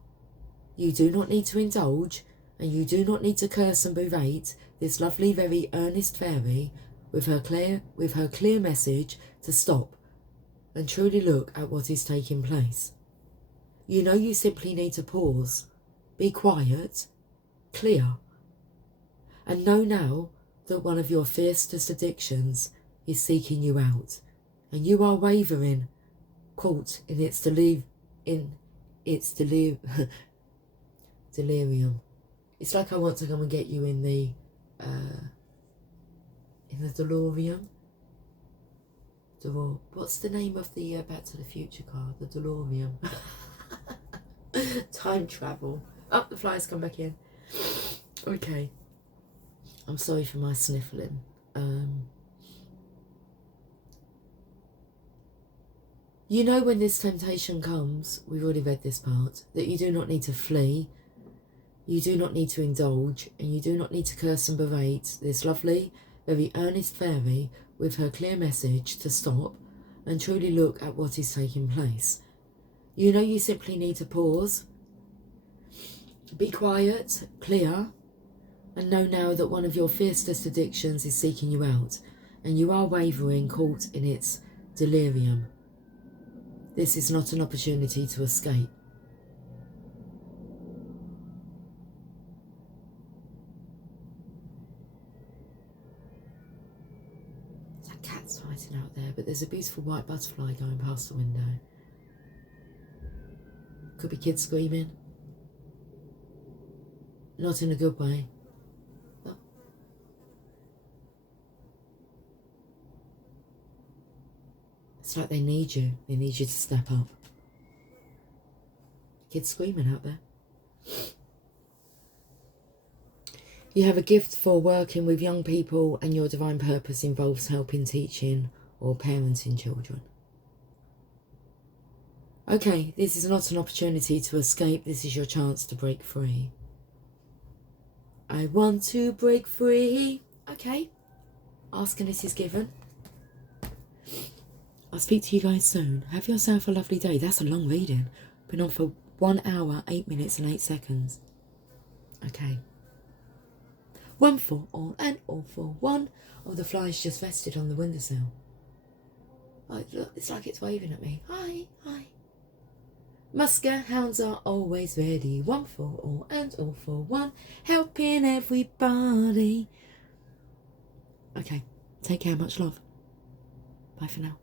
you do not need to indulge, and you do not need to curse and berate this lovely, very earnest fairy with her clear message to stop and truly look at what is taking place. You know you simply need to pause, be quiet, clear, and know now that one of your fiercest addictions is seeking you out, and you are wavering, caught in its delirium. It's like I want to come and get you in the DeLorean. What's the name of the Back to the Future car? The DeLorean. Time travel. Oh, the flies come back in. Okay. I'm sorry for my sniffling. You know when this temptation comes, we've already read this part, that you do not need to flee, you do not need to indulge, and you do not need to curse and berate this lovely, very earnest fairy with her clear message to stop and truly look at what is taking place. You know you simply need to pause, be quiet, clear, and know now that one of your fiercest addictions is seeking you out, and you are wavering, caught in its delirium. This is not an opportunity to escape. There's a cat's fighting out there, but there's a beautiful white butterfly going past the window. Could be kids screaming. Not in a good way. Oh. It's like they need you. They need you to step up. Kids screaming out there. You have a gift for working with young people, and your divine purpose involves helping, teaching or parenting children. Okay, this is not an opportunity to escape. This is your chance to break free. I want to break free. Okay. Ask and it is given. I'll speak to you guys soon. Have yourself a lovely day. That's a long reading. Been on for 1 hour, 8 minutes and 8 seconds. Okay. One for all and all for one. Oh, the fly's just rested on the windowsill. Oh, look, it's like it's waving at me. Hi, hi. Musker hounds are always ready. One for all and all for one. Helping everybody. Okay, take care, much love. Bye for now.